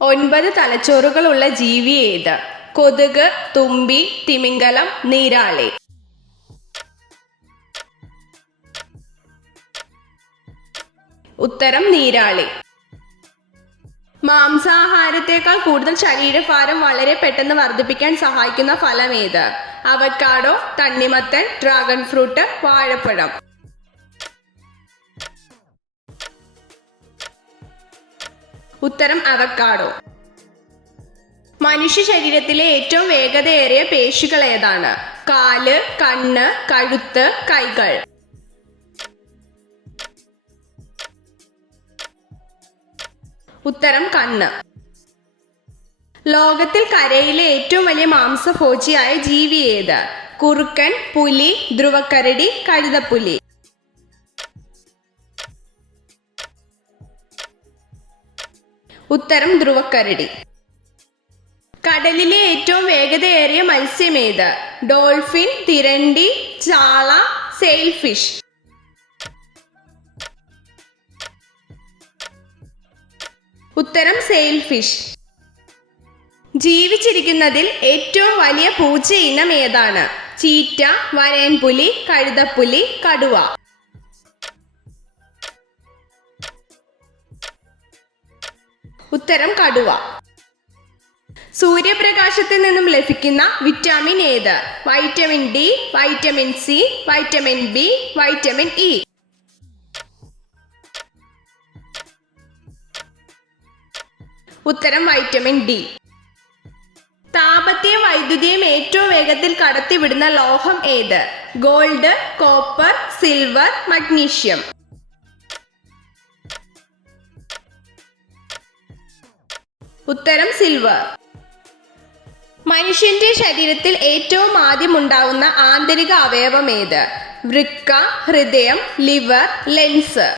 9 തലച്ചോറുകളുള്ള ജീവി ഏത്? കൊതുക്, തുമ്പി, തിമിംഗലം, നീരാളി. ഉത്തരം നീരാളി. മാംസാഹാരത്തേക്കാൾ കൂടുതൽ ശരീരഭാരം വളരെ പെട്ടെന്ന് വർദ്ധിപ്പിക്കാൻ സഹായിക്കുന്ന ഫലം ഏത്? അവക്കാഡോ, തണ്ണിമത്തൻ, ഡ്രാഗൺ ഫ്രൂട്ട്, വാഴപ്പഴം. ഉത്തരം അവക്കാഡോ. മനുഷ്യ ശരീരത്തിലെ ഏറ്റവും വേഗതയേറിയ പേശികൾ ഏതാണ്? കാല്, കണ്ണ്, കഴുത്ത്, കൈകൾ. ഉത്തരം കണ്ണ്. ലോകത്തിൽ കരയിലെ ഏറ്റവും വലിയ മാംസഭോജിയായ ജീവി ഏത്? കുറുക്കൻ, പുലി, ധ്രുവക്കരടി, കഴുതപ്പുലി. ഉത്തരം ധ്രുവക്കരടി. കടലിലെ ഏറ്റവും വേഗതയേറിയ മത്സ്യം ഏത്? ഡോൾഫിൻ, തിരണ്ടി, ചാള, സെയിൽഫിഷ്. ഉത്തരം സെയിൽഫിഷ്. ജീവിച്ചിരിക്കുന്നതിൽ ഏറ്റവും വലിയ പൂച്ച ഇനം ഏതാണ്? ചീറ്റ, വരയൻപുലി, കഴുതപ്പുലി, കടുവ. ഉത്തരം കടുവ. സൂര്യപ്രകാശത്തിൽ നിന്നും ലഭിക്കുന്ന വിറ്റാമിൻ ഏത്? Vitamin D, vitamin C, vitamin B, vitamin E. ഉത്തരം വൈറ്റമിൻ ഡി. താപത്തെയും വൈദ്യുതിയും ഏറ്റവും വേഗത്തിൽ കടത്തിവിടുന്ന ലോഹം ഏത്? Gold, copper, silver, magnesium. ഉത്തരം സിൽവർ. മനുഷ്യന്റെ ശരീരത്തിൽ ഏറ്റവും ആദ്യം ഉണ്ടാവുന്ന ആന്തരിക അവയവം ഏത്? വൃക്ക, ഹൃദയം, ലിവർ, ലെൻസ്.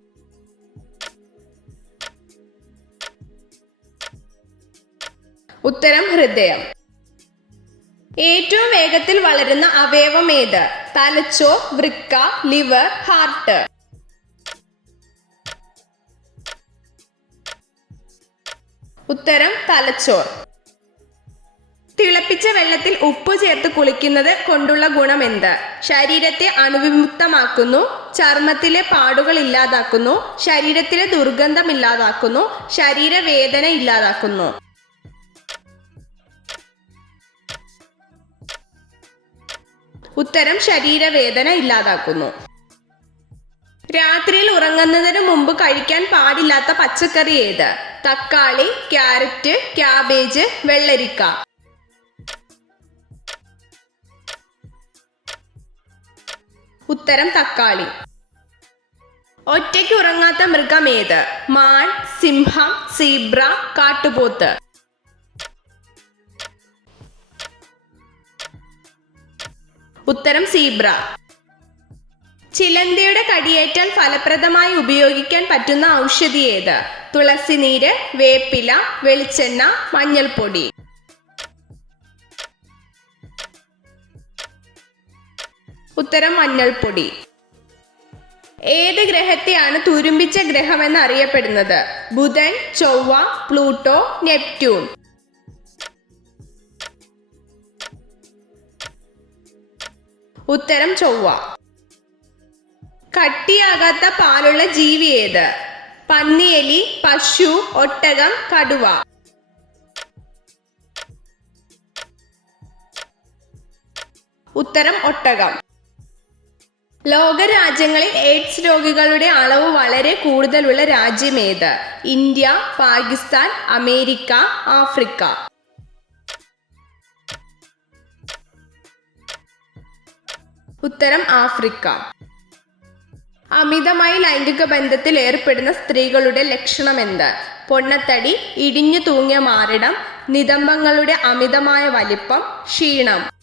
ഉത്തരം ഹൃദയം. ഏറ്റവും വേഗത്തിൽ വളരുന്ന അവയവം ഏത്? തലച്ചോർ, വൃക്ക, ലിവർ, ഹാർട്ട്. ഉത്തരം തലച്ചോർ. തിളപ്പിച്ച വെള്ളത്തിൽ ഉപ്പ് ചേർത്ത് കുളിക്കുന്നത് കൊണ്ടുള്ള ഗുണമെന്ത്? ശരീരത്തെ അണുവിമുക്തമാക്കുന്നു, ചർമ്മത്തിലെ പാടുകൾ ഇല്ലാതാക്കുന്നു, ശരീരത്തിലെ ദുർഗന്ധം ഇല്ലാതാക്കുന്നു, ശരീരവേദന ഇല്ലാതാക്കുന്നു. ഉത്തരം ശരീരവേദന ഇല്ലാതാക്കുന്നു. രാത്രിയിൽ ഉറങ്ങുന്നതിന് മുമ്പ് കഴിക്കാൻ പാടില്ലാത്ത പച്ചക്കറി ഏത്? തക്കാളി, ക്യാരറ്റ്, ക്യാബേജ്, വെള്ളരിക്ക. ഉത്തരം തക്കാളി. ഒറ്റയ്ക്ക് ഉറങ്ങാത്ത മൃഗം ഏത്? മാൻ, സിംഹം, സീബ്ര, കാട്ടുപോത്ത്. ഉത്തരം സീബ്ര. ചിലന്തിയുടെ കടിയേറ്റാൽ ഫലപ്രദമായി ഉപയോഗിക്കാൻ പറ്റുന്ന ഔഷധി ഏത്? തുളസിനീര്, വേപ്പില, വെളിച്ചെണ്ണ, മഞ്ഞൾപ്പൊടി. ഉത്തരം മഞ്ഞൾപ്പൊടി. ഏത് ഗ്രഹത്തെയാണ് തുരുമ്പിച്ച ഗ്രഹമെന്ന് അറിയപ്പെടുന്നത്? ബുധൻ, ചൊവ്വ, പ്ലൂട്ടോ, നെപ്റ്റ്യൂൺ. ഉത്തരം ചൊവ്വ. കട്ടിയാകാത്ത പാലുള്ള ജീവി ഏത്? പന്നിയെലി, പശു, ഒട്ടകം, കടുവ. ഉത്തരം ഒട്ടകം. ലോകരാജ്യങ്ങളിൽ എയ്ഡ്സ് രോഗികളുടെ അളവ് വളരെ കൂടുതലുള്ള രാജ്യം ഏത്? India, Pakistan, America, Africa. ഉത്തരം ആഫ്രിക്ക. അമിതമായി ലൈംഗിക ബന്ധത്തിൽ ഏർപ്പെടുന്ന സ്ത്രീകളുടെ ലക്ഷണം എന്ത്? പൊണ്ണത്തടി, ഇടിഞ്ഞു തൂങ്ങിയ മാറിടം, നിതംബങ്ങളുടെ അമിതമായ വലിപ്പം, ക്ഷീണം.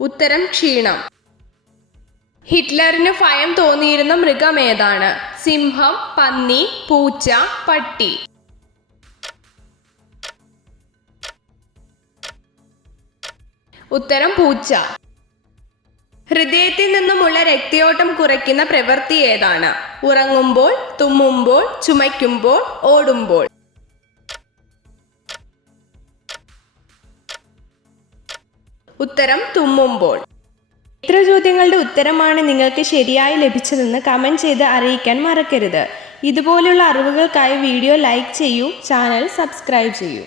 ഉത്തരം ക്ഷീണം. ഹിറ്റ്ലറിന് ഭയം തോന്നിയിരുന്ന മൃഗം ഏതാണ്? സിംഹം, പന്നി, പൂച്ച, പട്ടി. ഉത്തരം പൂച്ച. ഹൃദയത്തിൽ നിന്നുമുള്ള രക്തയോട്ടം കുറയ്ക്കുന്ന പ്രവൃത്തി ഏതാണ്? ഉറങ്ങുമ്പോൾ, തുമ്മുമ്പോൾ, ചുമയ്ക്കുമ്പോൾ, ഓടുമ്പോൾ. ഉത്തരം തുമ്മുമ്പോൾ. എത്ര ചോദ്യങ്ങളുടെ ഉത്തരമാണ് നിങ്ങൾക്ക് ശരിയായി ലഭിച്ചതെന്ന് കമൻറ്റ് ചെയ്ത് അറിയിക്കാൻ മറക്കരുത്. ഇതുപോലുള്ള അറിവുകൾക്കായി വീഡിയോ ലൈക്ക് ചെയ്യൂ, ചാനൽ സബ്സ്ക്രൈബ് ചെയ്യൂ.